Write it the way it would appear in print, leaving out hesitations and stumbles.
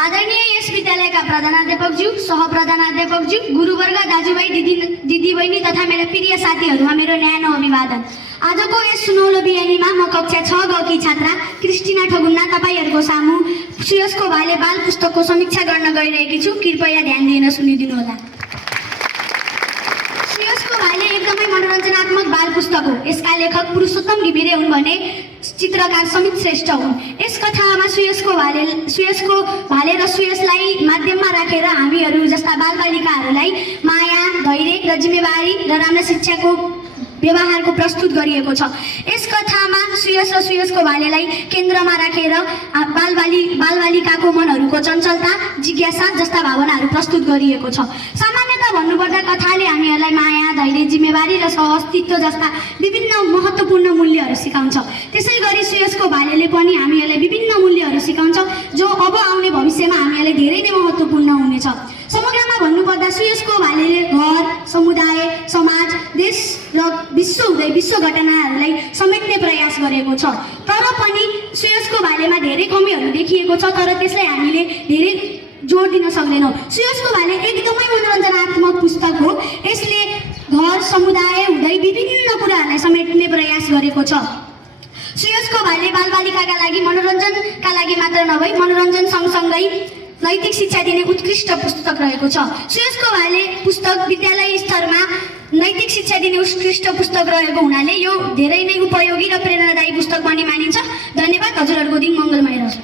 आदरणीय यस विद्यालयका प्रधानाध्यापकज्यू, सहप्रधानाध्यापकज्यू, गुरुवर्ग, दाजुभाइ, दिदीबहिनी तथा मेरा प्रिय साथीहरूमा मेरो न्यानो अभिवादन। आजको यस सुनौलो बिहानीमा म कक्षा 6 गकी छात्रा क्रिस्टिना ठगुन्ना तपाईहरूको सामु सुयसको भाले बाल पुस्तकको समीक्षा गर्न गइरहेकी छु। कृपया ध्यान दिएर सुनिदिनु होला। सुयसको भाले एकदमै मनोरञ्जनात्मक बाल पुस्तक हो। यसका लेखक पुरुषोत्तम घिमिरे हुन् भने चित्रकार समित श्रेष्ठ हुन्। यस कथामा सुयसको भाले र सुयसलाई माध्यममा राखेर हामीहरू जस्ता बालबालिकाहरूलाई माया, धैर्य र जिम्मेवारी र राम्रो शिक्षाको व्यवहारको प्रस्तुत गरिएको छ। यस कथामा सुयस र सुयसको भालेलाई केन्द्रमा राखेर बालबालिकाको मनहरूको चञ्चलता, जिज्ञासा जस्ता भावनाहरू प्रस्तुत गरिएको छ। सामान्यतः भन्नुपर्दा कथाले हामीहरूलाई माया, धैर्य, जिम्मेवारी र सहअस्तित्व जस्ता विभिन्न महत्त्वपूर्ण मूल्यहरू सिकाउँछ। त्यसैगरी सुयसको भालेले पनि हामीहरूलाई विभिन्न मूल्यहरू सिकाउँछ जो अब आउने भविष्यमा हामीहरूलाई धेरै नै महत्त्वपूर्ण हुनेछ। समग्रमा भन्नुपर्दा सुयसको भालेले घर, समुदाय, समाज, देश र विश्व घटनाहरूलाई समेट्ने प्रयास गरेको छ। तर पनि सुयसको भालेमा धेरै कमीहरू देखिएको छ, तर त्यसलाई हामीले धेरै जोड दिन सक्दैनौँ। सुयसको भाले एकदमै मनोरञ्जनात्मक पुस्तक हो। यसले घर, समुदाय हुँदै विभिन्न कुराहरूलाई समेट्ने प्रयास गरेको छ। सुयसको भाले बालबालिकाका लागि मनोरञ्जनका लागि मात्र नभई मनोरञ्जन सँगसँगै नैतिक शिक्षा दिने उत्कृष्ट पुस्तक रहेको छ। सुयसको भाले पुस्तक विद्यालय स्तरमा नैतिक शिक्षा दिने उत्कृष्ट पुस्तक रहेको हुनाले यो धेरै नै उपयोगी र प्रेरणादायी पुस्तक पनि मानिन्छ। धन्यवाद। हजुरहरूको दिन मङ्गलमय रहोस्।